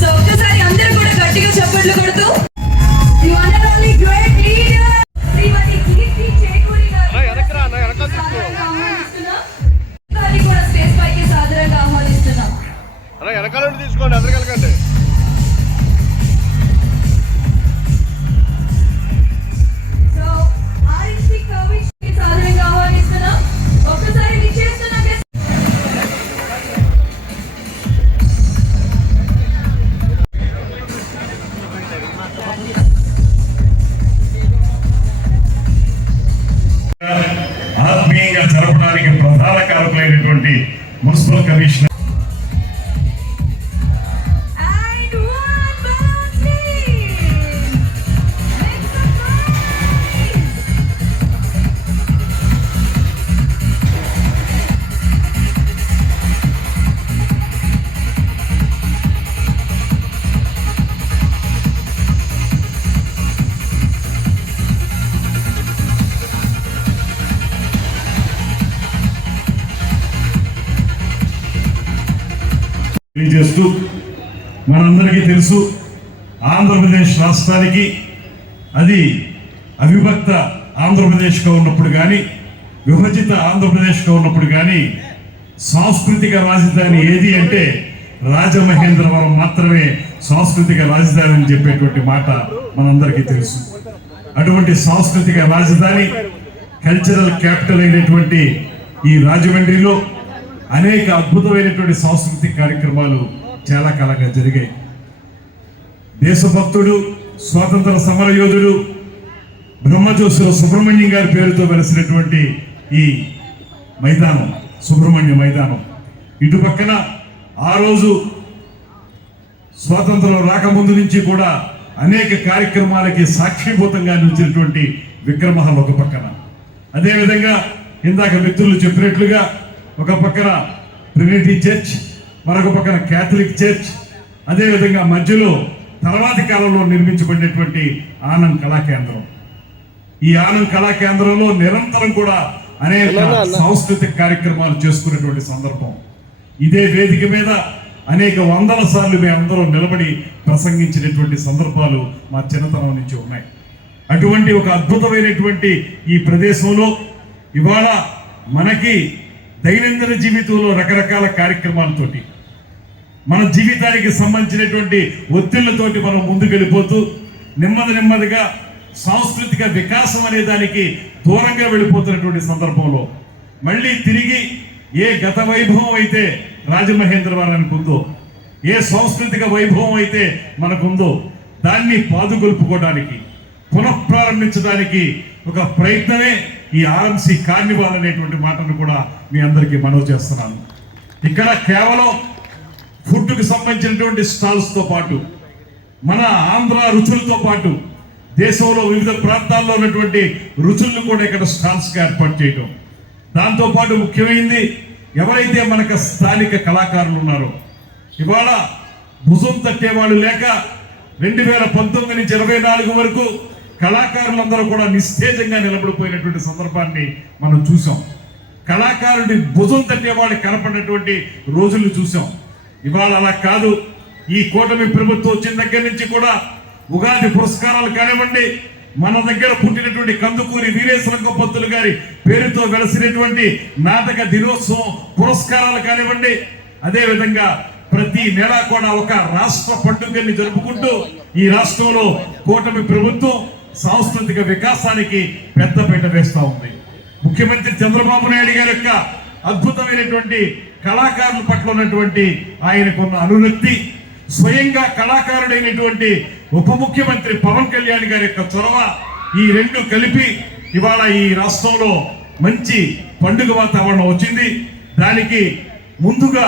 So ఒక్కసారి అందరూ కూడా గట్టిగా చప్పట్లు కొడుతూ you are not only great leader Shrimati Keerthi Chekuri గారు కూడా స్టేజ్ పైకి సాదరంగా ఆహ్వానిస్తున్నాం. అలా వెనకాల తీసుకోండి ఎదరగలకండి. సో ఆర్ఎస్పీ కవిష్ కి సాదరంగా ఆహ్వానిస్తున్నాం. ఒక్కసారి విచేస్తున్న ఆత్మీయంగా జరపడానికి ప్రధాన కారకులైనటువంటి మున్సిపల్ కమిషనర్ తెలియజేస్తూ, మనందరికీ తెలుసు ఆంధ్రప్రదేశ్ రాష్ట్రానికి అది అవిభక్త ఆంధ్రప్రదేశ్గా ఉన్నప్పుడు కానీ విభజిత ఆంధ్రప్రదేశ్గా ఉన్నప్పుడు కానీ సాంస్కృతిక రాజధాని ఏది అంటే రాజమహేంద్రవరం మాత్రమే సాంస్కృతిక రాజధాని అని చెప్పేటువంటి మాట మనందరికీ తెలుసు. అటువంటి సాంస్కృతిక రాజధాని కల్చరల్ క్యాపిటల్ అయినటువంటి ఈ రాజమండ్రిలో అనేక అద్భుతమైనటువంటి సాంస్కృతిక కార్యక్రమాలు చాలా కాలంగా జరిగాయి. దేశభక్తుడు, స్వాతంత్ర సమరయోధుడు బ్రహ్మజోసుల సుబ్రహ్మణ్యం గారి పేరుతో వెలిసినటువంటి ఈ మైదానం సుబ్రహ్మణ్య మైదానం, ఇటు పక్కన ఆ రోజు స్వాతంత్రం రాకముందు నుంచి కూడా అనేక కార్యక్రమాలకి సాక్షిభూతంగా నిలిచినటువంటి విగ్రహాలు ఒక పక్కన, అదేవిధంగా ఇందాక మిత్రులు చెప్పినట్లుగా ఒక పక్కన ట్రినిటీ చర్చ్, మరొక పక్కన క్యాథలిక్ చర్చ్, అదేవిధంగా మధ్యలో తర్వాతి కాలంలో నిర్మించబడినటువంటి ఆనంద్ కళాకేంద్రం. ఈ ఆనంద్ కళాకేంద్రంలో నిరంతరం కూడా అనేక సాంస్కృతిక కార్యక్రమాలు చేసుకునేటువంటి సందర్భం. ఇదే వేదిక మీద అనేక వందల సార్లు మేమందరం నిలబడి ప్రసంగించినటువంటి సందర్భాలు మా చిన్నతనం నుంచి ఉన్నాయి. అటువంటి ఒక అద్భుతమైనటువంటి ఈ ప్రదేశంలో ఇవాళ మనకి దైనందిన జీవితంలో రకరకాల కార్యక్రమాలతోటి మన జీవితానికి సంబంధించినటువంటి ఒత్తిళ్లతోటి మనం ముందుకు వెళ్ళిపోతూ నెమ్మదిగా సాంస్కృతిక వికాసం అనే దానికి దూరంగా వెళ్ళిపోతున్నటువంటి సందర్భంలో మళ్ళీ తిరిగి ఏ గత వైభవం అయితే రాజమహేంద్రవరానికి ఉందో, ఏ సాంస్కృతిక వైభవం అయితే మనకుందో దాన్ని పాదుకొల్పుకోవడానికి పునఃప్రారంభించడానికి ఒక ప్రయత్నమే ఈ ఆర్ఎంసీ కార్నివాల్ అనేటువంటి మాటను కూడా మీ అందరికీ మనవి చేస్తున్నాను. ఇక్కడ కేవలం ఫుడ్కు సంబంధించినటువంటి స్టాల్స్తో పాటు మన ఆంధ్ర రుచులతో పాటు దేశంలో వివిధ ప్రాంతాల్లో ఉన్నటువంటి రుచులను కూడా ఇక్కడ స్టాల్స్గా ఏర్పాటు చేయడం, దాంతోపాటు ముఖ్యమైనది ఎవరైతే మనకు స్థానిక కళాకారులు ఉన్నారో, ఇవాళ భుజం తట్టేవాళ్ళు లేక 2019 నుంచి 24 వరకు కళాకారులందరూ కూడా నిస్తేజంగా నిలబడిపోయినటువంటి సందర్భాన్ని మనం చూసాం. కళాకారుడి భుజం తట్టేవాడు కనపడినటువంటి రోజులు చూసాం. ఇవాళ అలా కాదు. ఈ కూటమి ప్రభుత్వం వచ్చిన దగ్గర నుంచి కూడా ఉగాది పురస్కారాలు కానివ్వండి, మన దగ్గర పుట్టినటువంటి కందుకూరి వీరేశలింగం పంతులు గారి పేరుతో వెలసినటువంటి నాటక దినోత్సవం పురస్కారాలు కానివ్వండి, అదేవిధంగా ప్రతి నెల కూడా ఒక రాష్ట్ర పండుగని జరుపుకుంటూ ఈ రాష్ట్రంలో కూటమి ప్రభుత్వం సాంస్కృతిక వికాసానికి పెద్దపీట వేస్తా ఉంది. ముఖ్యమంత్రి చంద్రబాబు నాయుడు గారి యొక్క అద్భుతమైనటువంటి కళాకారుల పట్ల ఉన్నటువంటి ఆయనకున్న అనురక్తి, స్వయంగా కళాకారుడైనటువంటి ఉప ముఖ్యమంత్రి పవన్ కళ్యాణ్ గారి యొక్క చొరవ, ఈ రెండు కలిపి ఇవాళ ఈ రాష్ట్రంలో మంచి పండుగ వాతావరణం వచ్చింది. దానికి ముందుగా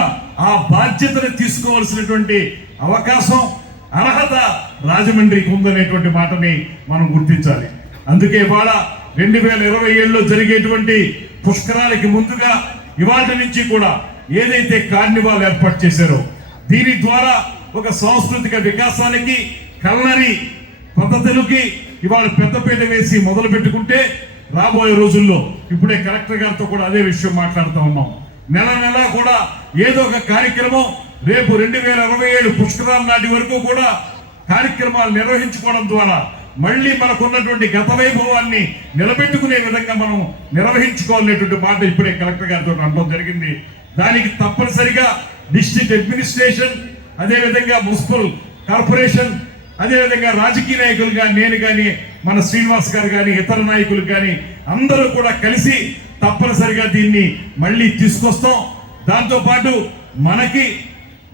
ఆ బాధ్యతను తీసుకోవాల్సినటువంటి అవకాశం, అర్హత రాజమండ్రికి ఉందనేటువంటి మాటని మనం గుర్తించాలి. అందుకే ఇవాళ 2027లో జరిగేటువంటి పుష్కరాలకి ముందుగా ఇవాళ నుంచి కూడా ఏదైతే కార్నివాల్ ఏర్పాటు చేశారో దీని ద్వారా ఒక సాంస్కృతిక వికాసానికి, కల్నరీ పద్ధతులకి ఇవాళ పెద్దపీట వేసి మొదలు పెట్టుకుంటే రాబోయే రోజుల్లో ఇప్పుడే కలెక్టర్ గారితో కూడా అదే విషయం మాట్లాడుతూ ఉన్నాం. నెల నెల కూడా ఏదో ఒక కార్యక్రమం, రేపు 2027 పుష్కరాల నాటి వరకు కూడా కార్యక్రమాలు నిర్వహించుకోవడం ద్వారా మళ్ళీ మనకున్నటువంటి గత వైభవాన్ని నిలబెట్టుకునే విధంగా మనం నిర్వహించుకోవాలనేటువంటి మాట ఇప్పుడే కలెక్టర్ గారితో అనడం జరిగింది. దానికి తప్పనిసరిగా డిస్ట్రిక్ట్ అడ్మినిస్ట్రేషన్, అదేవిధంగా మున్సిపల్ కార్పొరేషన్, అదేవిధంగా రాజకీయ నాయకులు కానీ, నేను కానీ, మన శ్రీనివాస్ గారు కానీ, ఇతర నాయకులు కానీ అందరూ కూడా కలిసి తప్పనిసరిగా దీన్ని మళ్ళీ తీసుకొస్తాం. దాంతోపాటు మనకి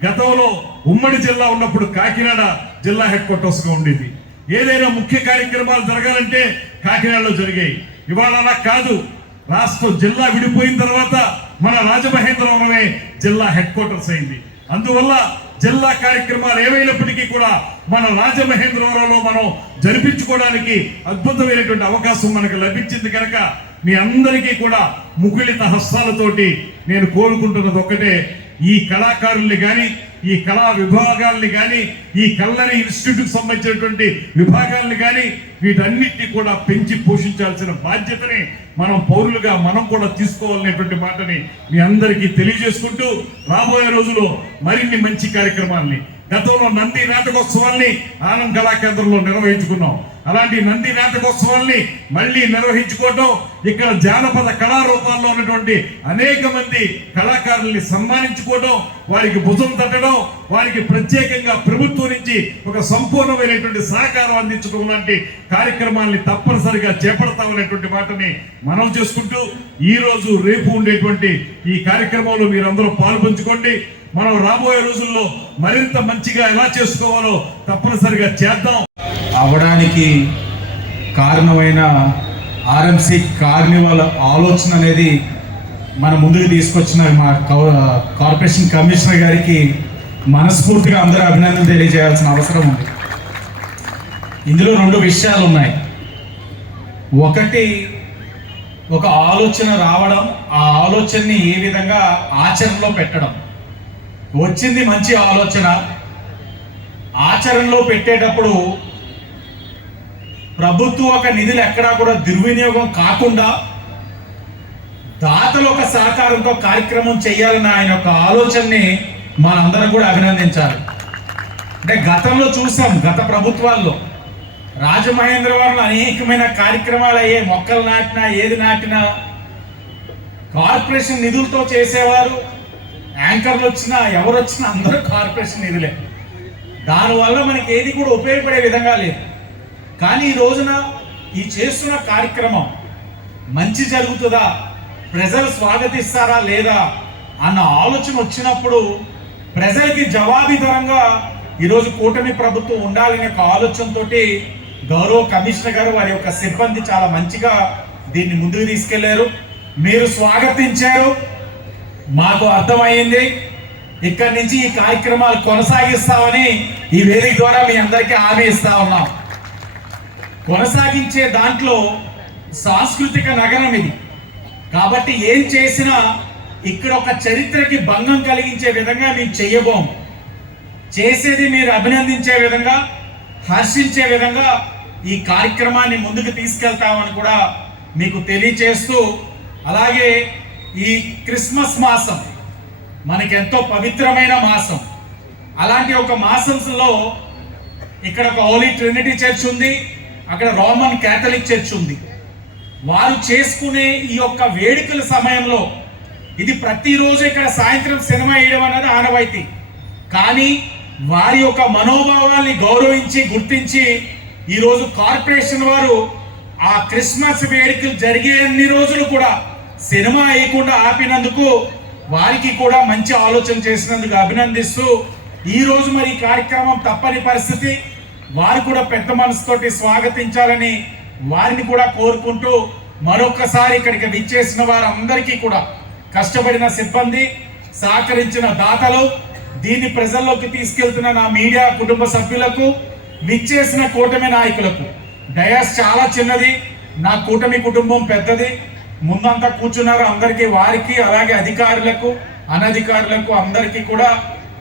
గతంలో ఉమ్మడి జిల్లా ఉన్నప్పుడు కాకినాడ జిల్లా హెడ్ క్వార్టర్స్గా ఉండేది. ఏదైనా ముఖ్య కార్యక్రమాలు జరగాలంటే కాకినాడలో జరిగాయి. ఇవాళ అలా కాదు. రాష్ట్రం జిల్లా విడిపోయిన తర్వాత మన రాజమహేంద్రవరమే జిల్లా హెడ్ క్వార్టర్స్ అయింది. అందువల్ల జిల్లా కార్యక్రమాలు ఏమైనప్పటికీ కూడా మన రాజమహేంద్రవరంలో మనం జరిపించుకోవడానికి అద్భుతమైనటువంటి అవకాశం మనకు లభించింది కనుక మీ అందరికీ కూడా ముకుళిత హస్తాలతోటి నేను కోరుకుంటున్నది ఒక్కటే, ఈ కళాకారుల్ని కానీ, ఈ కళా విభాగాల్ని కానీ, ఈ కల్నరీ ఇన్స్టిట్యూట్కి సంబంధించినటువంటి విభాగాల్ని కానీ వీటన్నిటిని కూడా పెంచి పోషించాల్సిన బాధ్యతని మనం పౌరులుగా మనం కూడా తీసుకోవాలనేటువంటి మాటని మీ అందరికీ తెలియజేసుకుంటూ రాబోయే రోజుల్లో మరిన్ని మంచి కార్యక్రమాల్ని, గతంలో నంది నాటకోత్సవాల్ని ఆనంద్ కళాకేంద్రంలో నిర్వహించుకున్నాం. అలాంటి నంది నాటకోత్సవాల్ని మళ్ళీ నిర్వహించుకోవడం, ఇక్కడ జానపద కళారూపాల్లో ఉన్నటువంటి అనేక మంది కళాకారుల్ని సన్మానించుకోవడం, వారికి భుజం తట్టడం, వారికి ప్రత్యేకంగా ప్రభుత్వం నుంచి ఒక సంపూర్ణమైనటువంటి సహకారం అందించడం లాంటి కార్యక్రమాల్ని తప్పనిసరిగా చేపడతామనేటువంటి మాటని మనం చేసుకుంటూ ఈ రోజు రేపు ఉండేటువంటి ఈ కార్యక్రమంలో మీరందరూ పాల్పంచుకోండి. మనం రాబోయే రోజుల్లో మరింత మంచిగా ఎలా చేసుకోవాలో తప్పనిసరిగా చేద్దాం. అవడానికి కారణమైన ఆర్ఎంసీ కార్నివాల్ ఆలోచన అనేది మన ముందుకు తీసుకొచ్చిన మా కార్పొరేషన్ కమిషనర్ గారికి మనస్ఫూర్తిగా అందరూ అభినందనలు తెలియజేయాల్సిన అవసరం ఉంది. ఇందులో రెండు విషయాలు ఉన్నాయి. ఒకటి, ఒక ఆలోచన రావడం, ఆ ఆలోచనని ఏ విధంగా ఆచరణలో పెట్టడం. వచ్చింది మంచి ఆలోచన, ఆచరణలో పెట్టేటప్పుడు ప్రభుత్వ ఒక నిధులు ఎక్కడా కూడా దుర్వినియోగం కాకుండా దాతల ఒక సహకారంతో కార్యక్రమం చేయాలన్న ఆయన యొక్క ఆలోచనని మనందరం కూడా అభినందించాలి. అంటే గతంలో చూసాం, గత ప్రభుత్వాల్లో రాజమహేంద్రవరంలో అనేకమైన కార్యక్రమాలు అయ్యాయి. మొక్కలు నాటినా, ఏది నాటినా కార్పొరేషన్ నిధులతో చేసేవారు. యాంకర్లు వచ్చినా, ఎవరు వచ్చినా అందరూ కార్పొరేషన్ నిధులే. దానివల్ల మనకి ఏది కూడా ఉపయోగపడే విధంగా లేదు. కానీ ఈ రోజున ఈ చేస్తున్న కార్యక్రమం మంచి జరుగుతుందా, ప్రజలు స్వాగతిస్తారా లేదా అన్న ఆలోచన వచ్చినప్పుడు ప్రజలకి జవాబుదారంగా ఈరోజు కూటమి ప్రభుత్వం ఉండాలనే ఒక ఆలోచనతో గౌరవ కమిషనర్ గారు, వారి యొక్క సిబ్బంది చాలా మంచిగా దీన్ని ముందుకు తీసుకెళ్లారు. మీరు స్వాగతించారు, మాకు అర్థమైంది. ఇక్కడి నుంచి ఈ కార్యక్రమాలు కొనసాగిస్తామని ఈ వేదిక ద్వారా మీ అందరికీ హామీ ఇస్తా ఉన్నాం. కొనసాగించే దాంట్లో సాంస్కృతిక నగరం ఇది కాబట్టి ఏం చేసినా ఇక్కడ ఒక చరిత్రకి భంగం కలిగించే విధంగా మేము చెయ్యబోం. చేసేది మీరు అభినందించే విధంగా, హర్షించే విధంగా ఈ కార్యక్రమాన్ని ముందుకు తీసుకెళ్తామని కూడా మీకు తెలియచేస్తూ, అలాగే ఈ క్రిస్మస్ మాసం మనకెంతో పవిత్రమైన మాసం. అలాంటి ఒక మాసంలో ఇక్కడ ఒక హోలీ ట్రినిటీ చర్చ్ ఉంది, అక్కడ రోమన్ క్యాథలిక్ చర్చ్ ఉంది. వారు చేసుకునే ఈ యొక్క వేడుకల సమయంలో ఇది ప్రతిరోజు ఇక్కడ సాయంత్రం సినిమా వేయడం అనేది ఆనవాయితీ. కానీ వారి యొక్క మనోభావాల్ని గౌరవించి గుర్తించి ఈరోజు కార్పొరేషన్ వారు ఆ క్రిస్మస్ వేడుకలు జరిగే అన్ని రోజులు కూడా సినిమా వేయకుండా ఆపినందుకు వారికి కూడా మంచి ఆలోచన చేసినందుకు అభినందిస్తూ, ఈరోజు మరి ఈ కార్యక్రమం తప్పని పరిస్థితి, వారు కూడా పెద్ద మనసుతోటి స్వాగతించాలని వారిని కూడా కోరుకుంటూ, మరొకసారి ఇక్కడికి విచ్చేసిన వారందరికీ కూడా, కష్టపడిన సిబ్బంది, సహకరించిన దాతలు, దీన్ని ప్రజల్లోకి తీసుకెళ్తున్న నా మీడియా కుటుంబ సభ్యులకు, విచ్చేసిన కూటమి నాయకులకు. డయాస్ చాలా చిన్నది, నా కూటమి కుటుంబం పెద్దది. ముందంతా కూర్చున్నారు అందరికీ, వారికి అలాగే అధికారులకు అనధికారులకు అందరికీ కూడా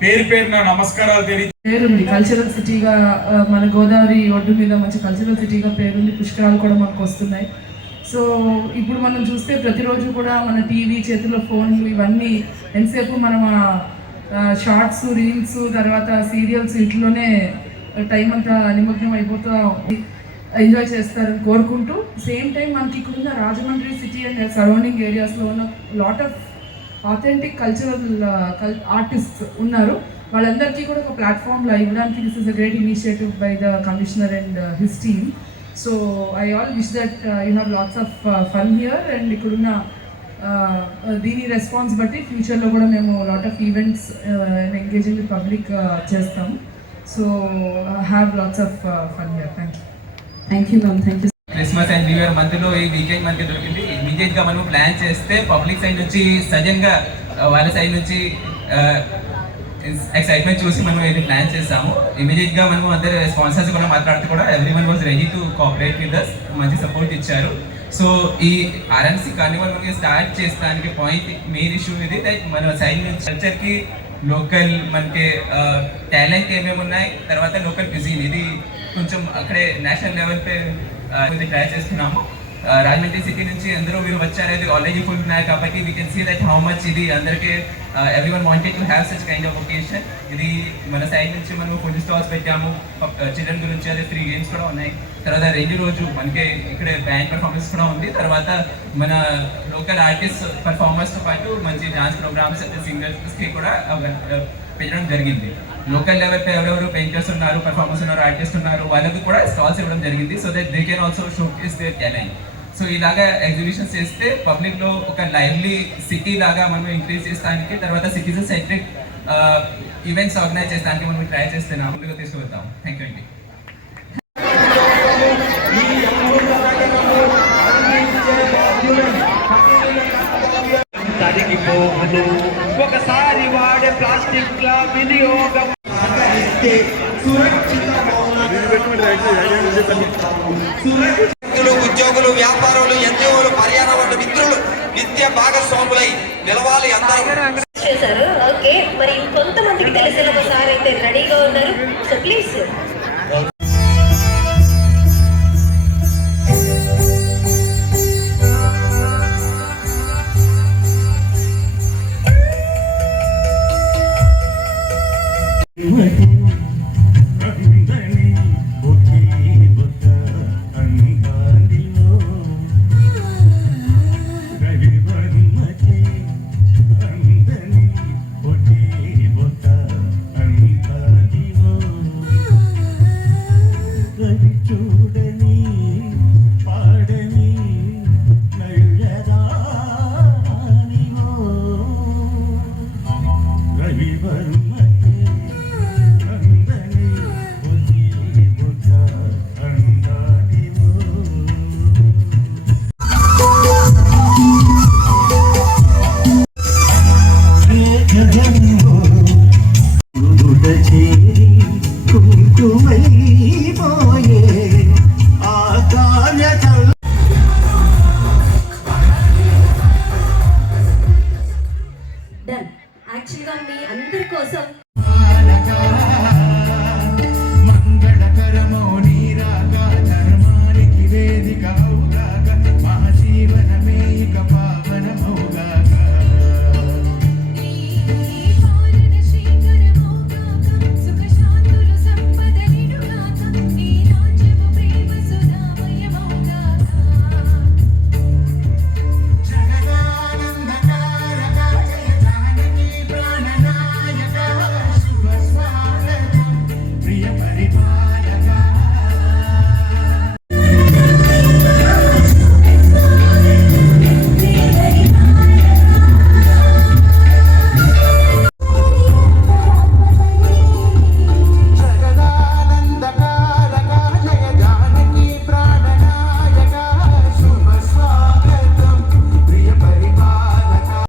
పేరు పేరున నమస్కారాలు పేరుంది. కల్చరల్ సిటీగా మన గోదావరి ఒడ్డు మీద మంచి కల్చరల్ సిటీగా పేరుంది. పుష్కరాలు కూడా మనకు వస్తున్నాయి. సో ఇప్పుడు మనం చూస్తే ప్రతిరోజు కూడా మన టీవీ, చేతిలో ఫోన్లు, ఇవన్నీ ఎంతసేపు మనం షార్ట్స్, రీల్స్, తర్వాత సీరియల్స్, ఇంట్లోనే టైం అంతా నిమగ్నం అయిపోతూ ఎంజాయ్ చేస్తారని కోరుకుంటూ, సేమ్ టైం మనకి ఇక్కడున్న రాజమండ్రి సిటీ అండ్ సరౌండింగ్ ఏరియాస్లో ఉన్న lot of authentic cultural artists ఉన్నారు. వాళ్ళందరికీ కూడా ఒక ప్లాట్ఫామ్లో ఇవ్వడానికి this is a great initiative by the commissioner and his team. So I all wish that you have lots of fun here. And ఇక్కడున్న దీని రెస్పాన్స్ బట్టి ఫ్యూచర్లో కూడా మేము lot of events engaging with public చేస్తాము. So have lots of fun here. Thank you ma'am. Thank you. Christmas and new year మధ్యలో ఈ weekend మనకి దొరికింది. ఇమీడియట్ గా మనం ప్లాన్ చేస్తే పబ్లిక్ సైడ్ నుంచి సడన్ గా వాళ్ళ సైడ్ నుంచి ఎక్సైట్మెంట్ చూసి మనం ఇది ప్లాన్ చేస్తాము. ఇమీడియట్ గా మనం అందరు స్పాన్సర్స్ కూడా మాట్లాడితే కూడా everyone was ready to cooperate with us, మంచి సపోర్ట్ ఇచ్చారు. సో ఈ ఆర్ఎన్సీ కార్నివల్ మనకి స్టార్ట్ చేస్తానికి పాయింట్ మెయిన్ ఇష్యూ ఇది, లైక్ మన సైడ్ నుంచి కల్చర్కి లోకల్ మనకి టాలెంట్ ఏమేమి ఉన్నాయి, తర్వాత లోకల్ క్యూజిన్, ఇది కొంచెం అక్కడే నేషనల్ లెవెల్ పే ట్రై చేస్తున్నాము. రాజమండ్రి సిటీ నుంచి అందరూ మీరు వచ్చారు, ఇది ఆల్రెడీ ఫుల్ ఉన్నాయి కాబట్టి we can see that how much ఇది అందరికీ everyone wanted to have such kind of occasion. ఇది మన సైడ్ నుంచి మనం ఫుడ్ స్టాల్స్ పెట్టాము, చిల్డ్రన్ గురించి అదే 3 గేమ్స్ కూడా ఉన్నాయి. తర్వాత 2 రోజు మనకి ఇక్కడ బ్యాండ్ పర్ఫార్మెన్స్ కూడా ఉంది. తర్వాత మన లోకల్ ఆర్టిస్ట్ పర్ఫార్మర్స్తో పాటు మంచి డాన్స్ ప్రోగ్రామ్స్, సింగర్స్కి కూడా పెట్టడం జరిగింది. లోకల్ లెవెల్ పై ఎవరెవరు పెయింటర్స్ ఉన్నారు, పర్ఫార్మర్స్ ఉన్నారు, ఆర్టిస్ట్ ఉన్నారు, వాళ్ళకి కూడా స్టాల్స్ ఇవ్వడం జరిగింది. So that they can also showcase their talent. So ఇలాగా ఎగ్జిబిషన్స్ చేస్తే పబ్లిక్లో ఒక లైవ్లీ సిటీ లాగా మనం ఇంక్రీజ్ చేస్తానికి, తర్వాత సిటిజన్ సెంట్రిక్ ఈవెంట్స్ ఆర్గనైజ్ చేస్తానికి మనం ట్రై చేస్తున్నాం, ముందుగా తీసుకువెళ్తాం. థ్యాంక్ యూ అండి. ఒకసారి వాడే ప్లాస్టిక్ వినియోగం ఉద్యోగులు, వ్యాపారులు, ఎన్జిఓలు, పర్యావరణ మిత్రులు నిత్య భాగస్వాములై నిలవాలి అందరూ చేశారు. ఓకే, మరి కొంతమందికి తెలిసిన ఒకసారి అయితే రెడీగా ఉన్నారు. So please. యాక్చువల్గా మీ అందరి కోసం